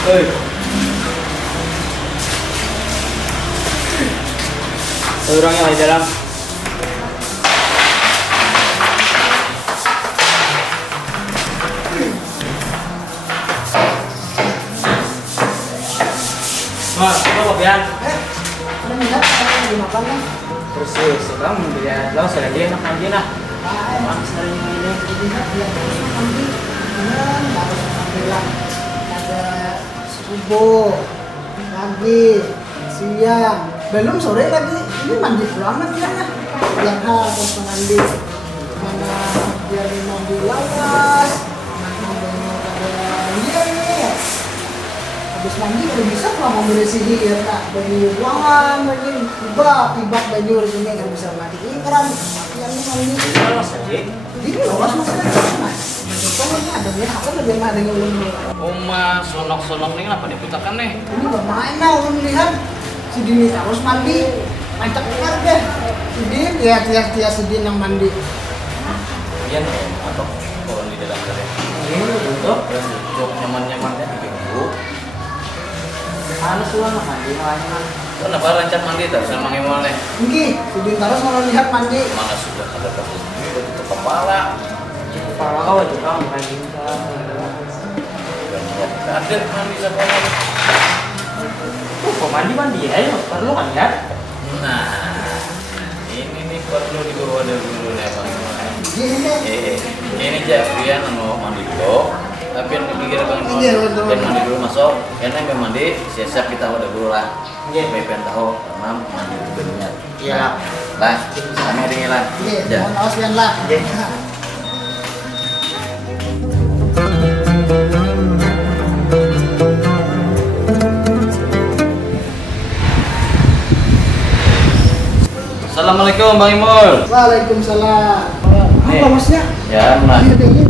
Hei. Orangnya di dalam. Mas, apa kopian? Ada minat saya lagi makan kan? Persis, sekarang dia langsung saja enak aja nah. Mas hari ini Minat dia mandi, harus ambil ada subuh, pagi, siang, belum sore lagi. Ini mandi pulang nanti ya. Yang harus mandi mana dia mandi lawas, mana ada dia nih. Habis mandi udah bisa kalau mau bersihin ya tak baju buangan lagi tiba baju sini kan bisa mati ikan yang mandi lawas saja. ini lawas maksudnya mas pokoknya ada yang apa lebih ada yang ulun Oma sonok-sonok nih kenapa diputakan nih? ini bermain lah ulun lihat si Dini harus mandi pancak keluar deh si Dini ya tias si Dini yang mandi Iya nih, atau kalau di dalam tadi. Ini untuk nyaman-nyamannya diganggu. Halus lah mandi makanya. Kenapa lancar mandi tak sama ngemol nih? ini si Dini harus kalau lihat mandi Mana sudah ada kabut ini udah tutup kepala. Kepala kau aja kamu mandi. Ada mandi sekolah. Kok mandi ya? Perlu kan ya? Nah, ini nih perlu diguru ada dulu nih bang. Ini Javian mau mandi dulu. Tapi yang dipikir bang dan mandi dulu masuk. Karena yang mandi siap kita udah dulu lah. Bepen tahu karena mandi itu benar. Iya. Lah, kami ringi lah. iya mohon awas pian lah Assalamualaikum Bang Imul. Waalaikumsalam Nih. apa masnya? Ya, nah. Iya, iya.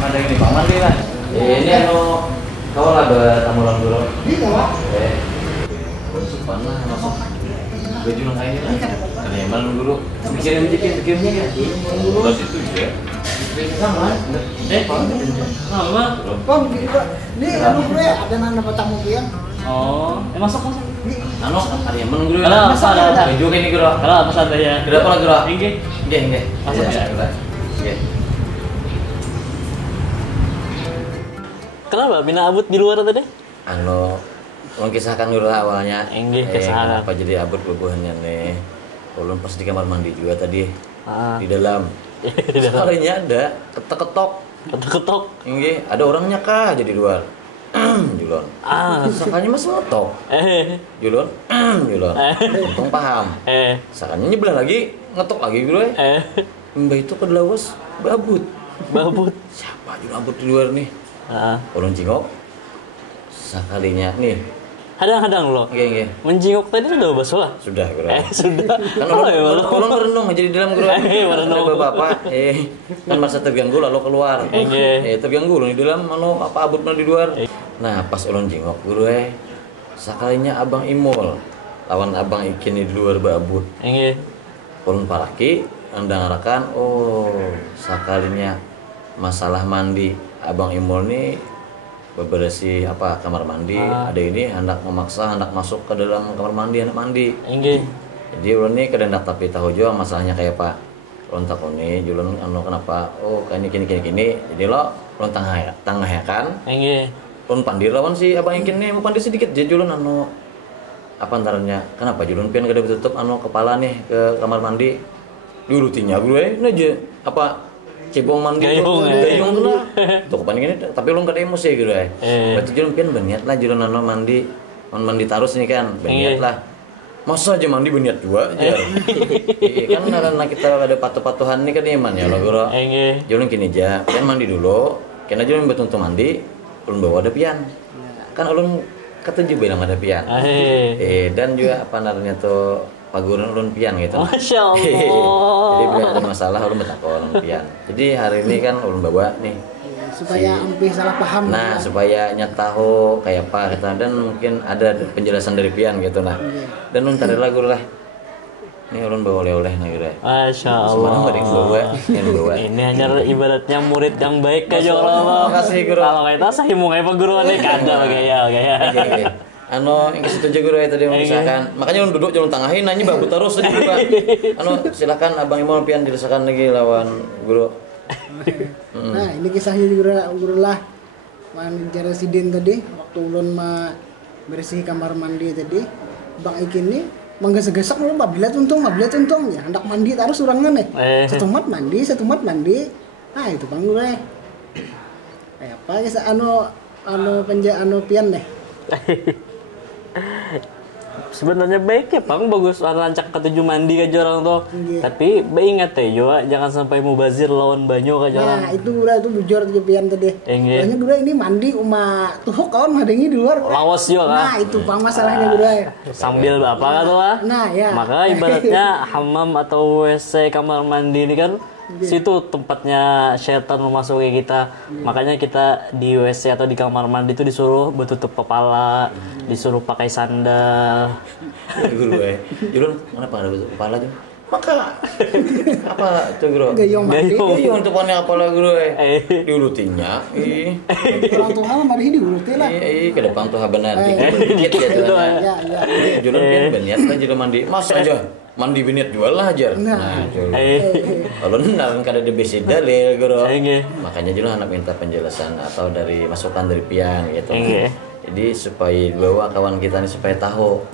Ada ini Pak Mandi lah. Ini anu kau lah bertamu lang dulu. Iya, Pak. Mana masuk baju lang kain lah. Kan emang guru. Pikirin pikirnya kan. Terus itu ya. Sama. Sama. Bang, gini, Pak. Ini anu gue ada nanda tamu pian. Oh, masuk. Anu hari emang guru. Kalau apa ada? Baju kayak ini guru. Kalau apa saja ya? Kenapa lah guru? Ini. Masuk ya. Iya. Kenapa bina abut di luar tadi? Anu mengisahkan dulu lah awalnya. Enggih, kisah. Kenapa jadi abut bubuhannya nih? Ulun pas di kamar mandi juga tadi. Ah. Di dalam. Di dalam. Sekalinya ada ketok-ketok. Ketok-ketok. Enggih, ada orangnya kah jadi luar. Julon. Sakanya masih ngotok. Julon. Julon. Untung paham. Sakanya nyebelah lagi, ngetok lagi gue. Mbak itu kedelawas babut. Babut. Siapa juga abut di luar nih? Ulun jingok. Sekalinya nih. Hadang-hadang lo. Nggih. Menjingok tadi sudah basuh lah. Sudah, Bro. Sudah. Kan ulun merenung aja di dalam guru. Merenung. Bapak, kan merasa terganggu lalu keluar. Terganggu ulun di dalam apa abut di luar. Nah, pas ulun jengok guru sakalinya Abang Imul lawan Abang Ikin di luar babut. Ulun paraki andang arakan sakalinya masalah mandi Abang Imul nih bebersih kamar mandi. Ada ini hendak masuk ke dalam kamar mandi hendak mandi. Jadi ulun nih kedendak tapi tahu juga masalahnya kayak Pak. Ulun takon nih julun kenapa? Kayak ini. Jadi lo ulun tengah ya kan? Ulun pandir lawan si Abang Ikin nih mau pandir sedikit jadi julun apa antaranya? Kenapa julun pian kada tutup kepala nih ke kamar mandi? Diurutinya gue aja cebong mandi gayung tuh lah tuh kepaning ini tapi ulun kada emosi gitu berarti julun pian berniat lah julun mandi terus nih kan berniat lah masa aja mandi berniat juga aja kan karena kita ada patuh-patuhan nih kan iman ya lo guru julun gini aja pian mandi dulu kena julun betul mandi ulun bawa ada pian kan ulun ketujuh bilang ada pian dan juga apa namanya tuh paguran ulun pian gitu. Masya Allah. Jadi bila ada masalah ulun bertakon pian. Jadi hari ini kan ulun bawa nih supaya lebih salah paham. Nah, supaya tahu kayak apa kita dan mungkin ada penjelasan dari pian gitu nah. Dan ulun tadi lagu lah. Ini ulun bawa oleh-oleh nih kira. Masya Sebenarnya Allah. nggak bawa, yang bawa. Ini hanya ibaratnya murid yang baik aja Allah. Makasih guru. Kalau kita sih mau kayak perguruan nih kada kayak. Oke. Anu yang kasih tunjuk guru ya tadi misalkan. Makanya ulun duduk jangan tangahin nanya babu terus tadi guru. Anu silakan Abang Imol pian dirasakan lagi lawan guru. Nah, ini kisahnya guru lah. Manajer Sidin tadi waktu ulun bersih kamar mandi tadi, Bang Ikin nih menggesek-gesek lu mabila tuntung ya hendak mandi terus urangan nih. Setumat mandi. Nah, itu Bang gue. Kayak apa kisah anu pian deh. Sebenarnya baik ya Bang, bagus rancak ketujuh mandi ke orang tuh. Iya. Tapi ingat ya juga jangan sampai mubazir lawan banyo ke orang. Nah, itu bujur tuh pian tadi. Soalnya gue ini mandi tuhuk kawan madengi di luar. Lawas yo Nah, itu Bang masalahnya gue. Sambil apa kan tuh lah. Nah, ya. Maka ibaratnya hammam atau WC kamar mandi ini kan situ tempatnya setan memasuki kita. Makanya kita di WC atau di kamar mandi itu disuruh bertutup kepala, disuruh pakai sandal. Guru Jurun mana pada bertutup kepala tuh? Maka apa tuh guru? Gayung mandi. Gayung untuk mana apa lah guru diurutinnya. Orang tua mah mari diurutin lah. Ke depan tuh benar dikit ya tuh. Ya. Jurun kan beniat kan jadi mandi. Mas aja mandi biniat jual lah aja. Nah, kalau nang kada di besi dalil guru. Makanya juga anak minta penjelasan atau dari masukan dari pian gitu. Jadi supaya bawa kawan kita nih supaya tahu.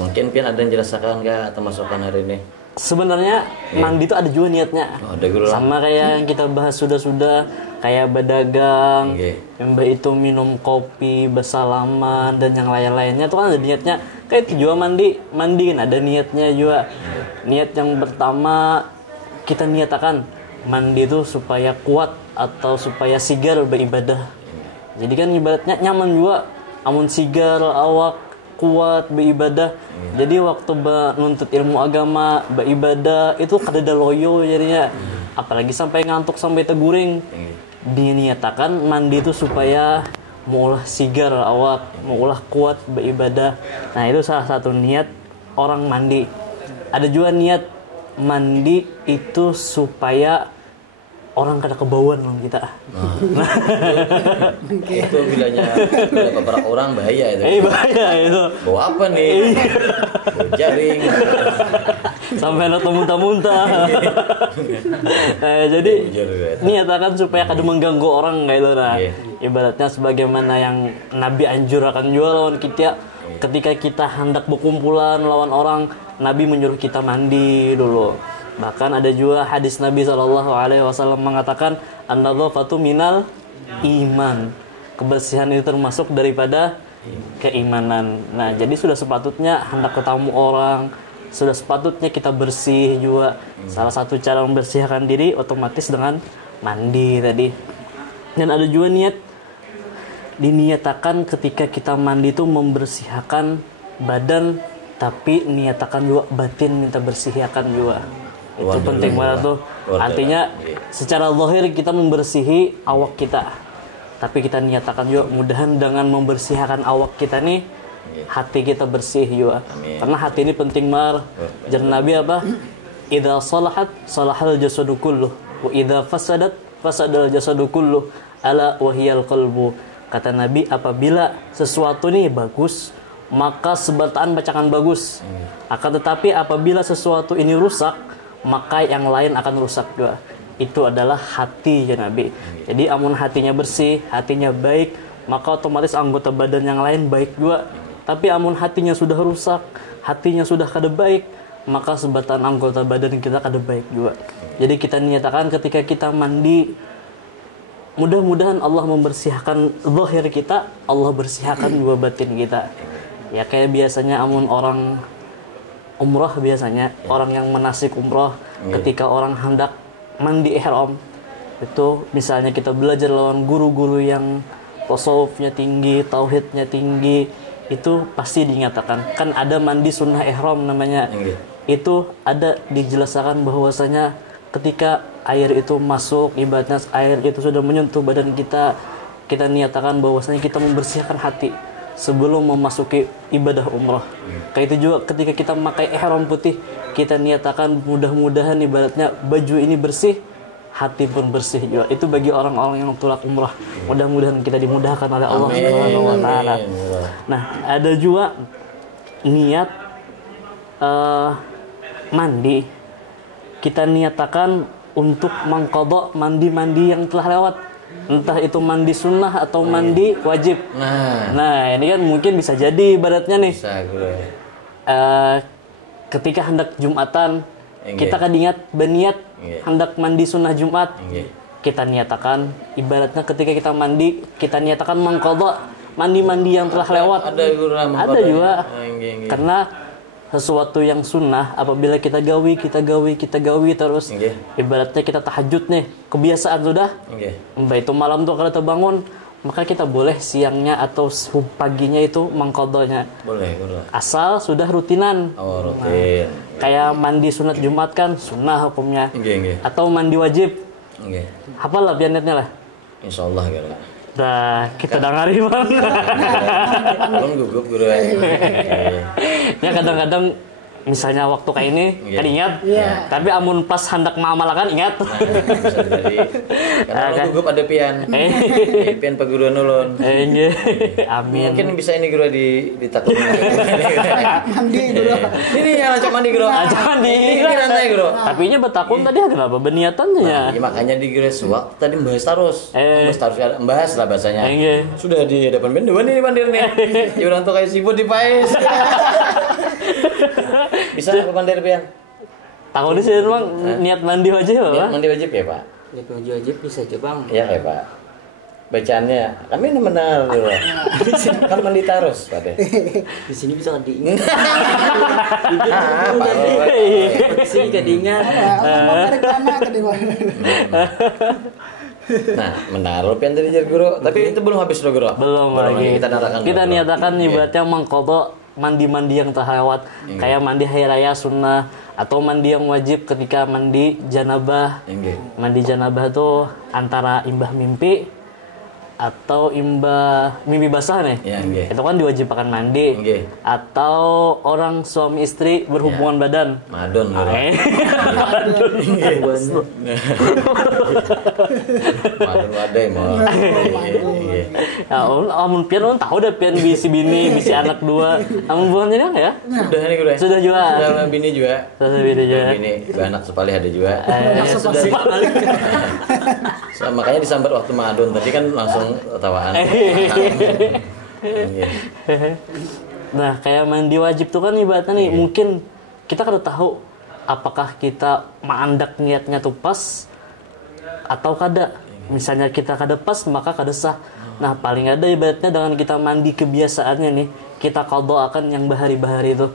Mungkin pian ada yang jelaskan nggak atau masukan hari ini? Sebenarnya mandi itu ada juga niatnya. Ada guru lah. Sama kayak yang kita bahas sudah kayak berdagang, yang itu minum kopi, bersalaman dan yang lain-lainnya itu kan ada niatnya. Kayak itu juga mandi kan ada niatnya juga. Niat yang pertama kita niatakan mandi itu supaya kuat atau supaya sigar beribadah. Jadi kan ibaratnya nyaman juga, amun sigar awak kuat beribadah. Jadi waktu menuntut ilmu agama beribadah itu kada loyo jadinya. Apalagi sampai ngantuk sampai teguring. Diniatakan mandi itu supaya maulah sigar awak, maulah kuat beribadah. Nah, itu salah satu niat orang mandi. Ada juga niat mandi itu supaya orang kada kebauan dengan kita. Itu bilanya beberapa orang bahaya itu. Bahaya itu. Bawa apa nih? Jaring. Sampai lo muntah-muntah. Jadi niatakan supaya kada mengganggu orang kayak itu nah. Ibaratnya sebagaimana yang Nabi anjurkan juga lawan kita. Ketika kita hendak berkumpulan lawan orang, Nabi menyuruh kita mandi dulu. Bahkan ada juga hadis Nabi SAW mengatakan an-nadhafatu minal iman. Kebersihan itu termasuk daripada keimanan. Nah, jadi sudah sepatutnya hendak ketemu orang, sudah sepatutnya kita bersih juga. Salah satu cara membersihkan diri otomatis dengan mandi tadi. Dan ada juga diniatakan ketika kita mandi itu membersihkan badan, tapi niatakan juga batin minta bersihkan juga. Itu penting banget tuh. Artinya secara zahir kita membersihi awak kita, tapi kita niatakan juga mudahan dengan membersihkan awak kita nih hati kita bersih juga. Karena hati ini penting banget. Jar Nabi apa? Idza salahat salahal jasadu kulluh wa idza fasadat fasadal jasadu kulluh ala wahiyal qalbu. Kata Nabi, apabila sesuatu nih bagus, maka sebataan bacakan bagus. Akan tetapi apabila sesuatu ini rusak, maka yang lain akan rusak juga. Itu adalah hati ya Nabi. Jadi amun hatinya bersih, hatinya baik, maka otomatis anggota badan yang lain baik juga. Tapi amun hatinya sudah rusak, hatinya sudah kada baik, maka sebatan anggota badan kita kada baik juga. Jadi kita niatakan ketika kita mandi, mudah-mudahan Allah membersihkan zahir kita, Allah bersihkan juga batin kita. Ya kayak biasanya amun orang umrah biasanya orang yang menasik umrah ketika orang hendak mandi ihram itu misalnya kita belajar lawan guru-guru yang tasawufnya tinggi, tauhidnya tinggi, itu pasti dinyatakan kan ada mandi sunnah ihram namanya. Itu ada dijelaskan bahwasanya ketika air itu masuk, ibaratnya air itu sudah menyentuh badan kita, kita niatakan bahwasanya kita membersihkan hati. sebelum memasuki ibadah umrah. Kayak itu juga ketika kita memakai ihram putih, kita niatakan mudah-mudahan ibaratnya baju ini bersih, hati pun bersih juga. Itu bagi orang-orang yang tulak umrah. Mudah-mudahan kita dimudahkan oleh Allah Subhanahu wa taala. Nah, ada juga niat mandi. Kita niatakan untuk mengqadha mandi-mandi yang telah lewat. Entah itu mandi sunnah atau mandi wajib. Nah, ini kan mungkin bisa jadi ibaratnya nih. Bisa gue. Ketika hendak Jumatan, kita kan berniat hendak mandi sunnah Jumat. Kita niatakan ibaratnya ketika kita mandi, kita niatakan mengqadha mandi-mandi yang telah lewat. Ada juga. Karena sesuatu yang sunnah apabila kita gawi terus ibaratnya kita tahajud nih, kebiasaan sudah mbak itu malam tuh kalau terbangun, maka kita boleh siangnya atau paginya itu mengqadhanya. Boleh. Asal sudah rutinan. Rutin. Kayak mandi sunat Jumat kan sunnah hukumnya. Atau mandi wajib. Hafal lah biarnya lah. Insyaallah gitu. Nah, kita dengari bang. Belum gugup guru. Ya kadang-kadang misalnya waktu kayak ini kan ingat, tapi amun pas hendak mamalakan ingat. Bisa jadi. Karena gugup ada pian. Pian peguruan ulun. Amin. Mungkin bisa ini guru ditakut. Mandi guru. Ini yang lancok mandi guru. Lancok mandi. Ini nanti guru. Tapi nya bertakun tadi kenapa beniatannya? Ya makanya di guru suwak tadi membahas terus. Membahas lah bahasanya. Sudah di depan benduan ini pandir nih. Ya orang tuh kayak sibuk di pais. Bisa apa pandir pian? Takut di sini bang, niat mandi wajib apa? Niat mandi wajib ya pak? Niat mandi wajib bisa aja bang. Iya ya pak. Bacaannya, kami ini benar dulu. Kan mandi tarus pak. Di sini bisa diingat. Di sini kadingan. Nah, menaruh pian dari guru. Tapi itu belum habis loh guru. Belum lagi. Kita niatakan ibaratnya mengqadha mandi-mandi yang telah lewat, kayak mandi hari raya sunnah atau mandi yang wajib ketika mandi janabah. Mandi janabah tuh antara imbah mimpi atau imbah mimpi basah nih. Itu kan diwajibkan mandi. Atau orang suami istri berhubungan badan. Madon. Madon wadai mau. Ya, amun pian on tahu deh pian bisi bini, bisi anak dua. Amun bukan jadi ya? Sudah ini gue. Sudah juga. Sudah bini juga. Sudah bini juga. Bini, anak sepali ada juga. Sudah. Makanya disambar waktu madon tadi kan langsung tawaan. Nah, kayak mandi wajib tuh kan ibaratnya nih, mungkin kita kada tahu apakah kita mandak niatnya tuh pas atau kada. Misalnya kita kada pas maka kada sah. Nah, paling ada ibaratnya dengan kita mandi kebiasaannya nih, kita qadha yang bahari-bahari itu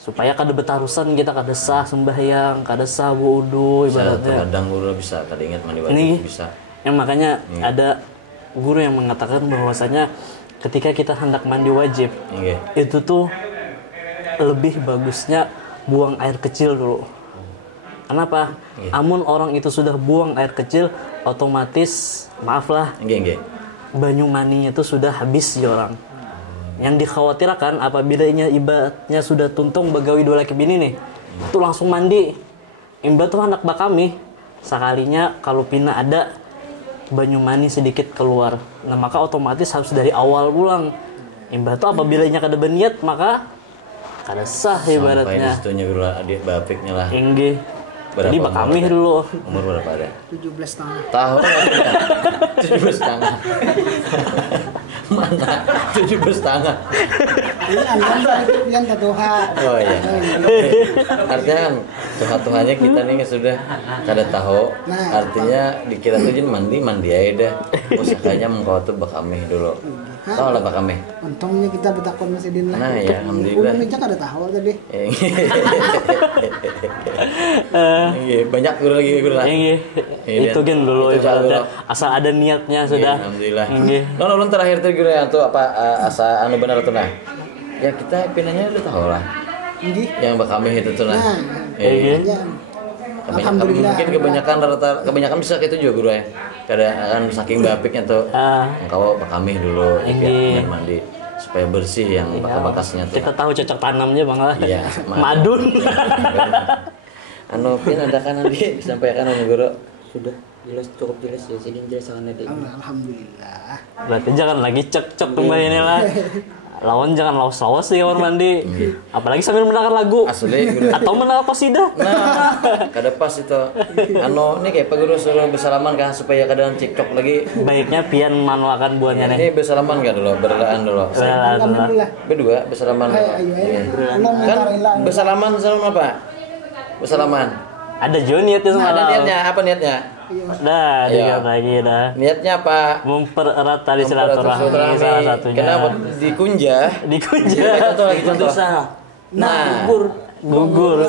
supaya kada betarusan, kita kada sah sembahyang, kada sah wudu ibaratnya. Kadang guru bisa kada ingat mandi wajib bisa. Yang makanya ada guru yang mengatakan bahwasanya ketika kita hendak mandi wajib, itu tuh lebih bagusnya buang air kecil dulu. Kenapa? Amun orang itu sudah buang air kecil, otomatis maaflah, banyu maninya itu sudah habis ya orang. Yang dikhawatirkan apabila ibaratnya sudah tuntung bagawi dua laki bini nih, itu langsung mandi. Imba tuh anak bakami, sekalinya kalau pina ada banyu mani sedikit keluar. Nah, maka otomatis harus dari awal pulang. Imba tuh apabila kada berniat maka kada sah ibaratnya. Sampai disitunya guru adik bapiknya lah. Inggih. Jadi bakami dulu. Umur berapa ada? 17 tahun. 17 setengah. Mana? 17 setengah. Ini yang tertuha. Oh iya. Artinya kan Tuhan-Tuhannya kita nih sudah kada tahu. Artinya dikira tuh jin mandi aja dah. Usahanya mengkau tuh bakami dulu. Tahu lah bakami. Untungnya kita betakon masih din lah. Nah ya, alhamdulillah. Umumnya kada tahu tadi. Banyak guru lagi guru lah. Itu kan dulu asal ada niatnya sudah. Alhamdulillah. Lalu ulun terakhir tuh guru atau apa asa anu benar tuh nah. Ya kita pinanya udah tahu lah. Yang bakami itu tuh nah. Alhamdulillah. Mungkin kebanyakan bisa gitu juga guru ya. Kadang saking bapiknya tuh engkau bakami dulu, mandi. supaya bersih yang bekas-bekasnya tuh. Kita tahu cocok tanamnya Bang lah. Iya, madun. Anu pin ada kan nanti disampaikan sama guru. Sudah jelas, cukup jelas ya. Jadi jelasan nanti. Alhamdulillah. Berarti jangan lagi cek-cek kembali ini lah. Lawan jangan lawas-lawas di kamar mandi. Apalagi sambil mendengarkan lagu. Asli guru. Atau mendengar qasidah. Nah, kada pas itu. Anu ini kayak Pak Guru suruh bersalaman kan supaya kadang cekcok lagi. Baiknya pian manuakan buahnya nih. Ini bersalaman kan dulu, berdoaan dulu. Alhamdulillah. Berdua bersalaman. Ayo, Iya. Allah Kan minta bersalaman sama apa? Bersalaman. Ada juga niatnya sama. Ada niatnya, apa niatnya? Dah, Iya. dikat lagi dah. Niatnya apa? Mempererat tali silaturahmi salah satunya. Kenapa dikunjah? Dikunjah. Contoh lagi contoh. Nah, Gugur.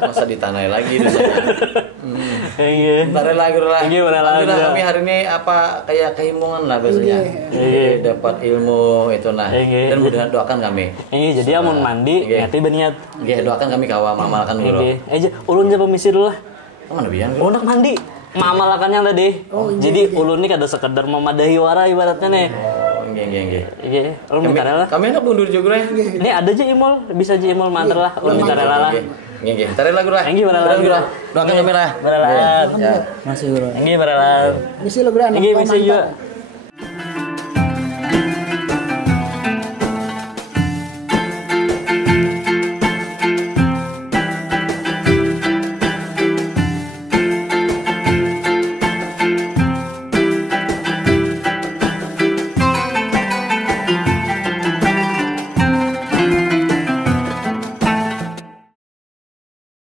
masa ditanai lagi di sana. Iya. Bentar lagi lah. Iya, bentar lagi. Alhamdulillah kami hari ini apa kayak kehimungan lah biasanya. Iya. Dapat ilmu itu nah. Iya. Dan mudah doakan kami. Ini jadi amun mandi, Iya. ngerti berniat. Iya, doakan kami kawam amalkan dulu. Iya. Ulun aja permisi dulu lah. Mana biang? Unak mandi. Mamalakan yang tadi. Jadi ulun ini kada sekedar memadahi wara ibaratnya nih. Oh, nggih. Iya, ulun minta rela. Kami enak mundur juga ya. Ini ada aja imol, bisa aja imol manter lah. Ulun minta rela lah. Nggih. Tarik lagu lah. Enggi barela Tarik lagi. lah. Doakan kami lah. Barela. Ya. Masih guru. Enggi barela. Misi lo berani. Enggi bisa juga.